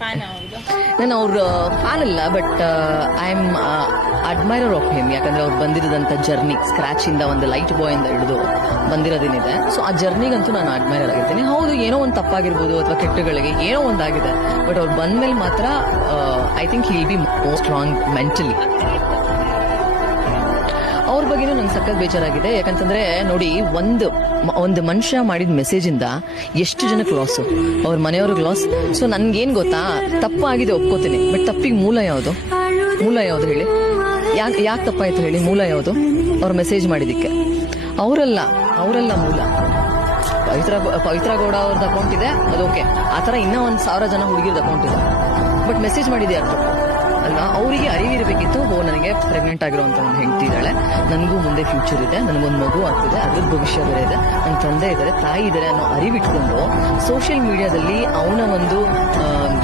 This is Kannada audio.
ಫ್ಯಾನ್ ಅವ್ರದ್ದು? ನಾನು ಅವ್ರ ಫ್ಯಾನ್ ಅಲ್ಲ, but I am admirer of him. ಯಾಕಂದ್ರೆ ಅವ್ರು ಬಂದಿರೋದಂಥ ಜರ್ನಿ, ಸ್ಕ್ರಾಚ್ ಇಂದ ಒಂದು ಲೈಟ್ ಬಾಯ್ ಇಂದ ಹಿಡಿದು ಬಂದಿರೋದೇನಿದೆ, ಸೊ ಆ ಜರ್ನಿಗಂತೂ ನಾನು ಅಡ್ಮೈರರ್ ಆಗಿರ್ತೀನಿ. ಹೌದು, ಏನೋ ಒಂದು ತಪ್ಪಾಗಿರ್ಬೋದು ಅಥವಾ ಕೆಟ್ಟಗಳಿಗೆ ಏನೋ ಒಂದಾಗಿದೆ, ಬಟ್ ಅವ್ರು ಬಂದ್ಮೇಲೆ ಮಾತ್ರ I think he will be more strong mentally. ಅವ್ರ ಬಗ್ಗೆನೂ ನಂಗೆ ಸಖತ್ ಬೇಜಾರಾಗಿದೆ. ಯಾಕಂತಂದ್ರೆ ನೋಡಿ, ಒಂದು ಮನುಷ್ಯ ಮಾಡಿದ ಮೆಸೇಜ್ ಇಂದ ಎಷ್ಟು ಜನಕ್ಕೆ ಲಾಸ್, ಅವ್ರ ಮನೆಯವ್ರಿಗೆ ಲಾಸ್. ಸೊ ನನ್ಗೇನ್ ಗೊತ್ತಾ, ತಪ್ಪಾಗಿದೆ ಒಪ್ಕೋತೀನಿ, ಬಟ್ ತಪ್ಪಿಗೆ ಮೂಲ ಯಾವುದು ಹೇಳಿ? ಯಾಕೆ ತಪ್ಪಾಯ್ತು ಹೇಳಿ? ಮೂಲ ಯಾವುದು? ಅವ್ರ ಮೆಸೇಜ್ ಮಾಡಿದಿಕ್ಕೆ ಅವರಲ್ಲ ಮೂಲ. ಪವಿತ್ರ ಗೌಡ ಅವ್ರದ್ದು ಅಕೌಂಟ್ ಇದೆ, ಅದು ಓಕೆ. ಆ ಥರ ಇನ್ನೂ 1,000 ಜನ ಹುಡುಗಿರ್ದು ಅಕೌಂಟ್ ಇದೆ, ಬಟ್ ಮೆಸೇಜ್ ಮಾಡಿದೆ ಯಾರು ಅಲ್ವಾ? ಅವರಿಗೆ ಅರಿವಿರಬೇಕಿತ್ತು, ನನಗೆ ಪ್ರೆಗ್ನೆಂಟ್ ಆಗಿರುವಂತ ಒಂದು ಹೆಂಡತಿ ಇದ್ದಾಳೆ, ನನಗೂ ಮುಂದೆ ಫ್ಯೂಚರ್ ಇದೆ, ನನಗೊಂದು ಮಗು ಆಗ್ತಿದೆ, ಅದ್ರದ್ದು ಭವಿಷ್ಯ ಬೇರೆ ಇದೆ, ನನ್ನ ತಂದೆ ಇದ್ದಾರೆ, ತಾಯಿ ಇದ್ದಾರೆ ಅನ್ನೋ ಅರಿವಿಟ್ಕೊಂಡು ಸೋಷಿಯಲ್ ಮೀಡಿಯಾದಲ್ಲಿ ಅವನ ಒಂದು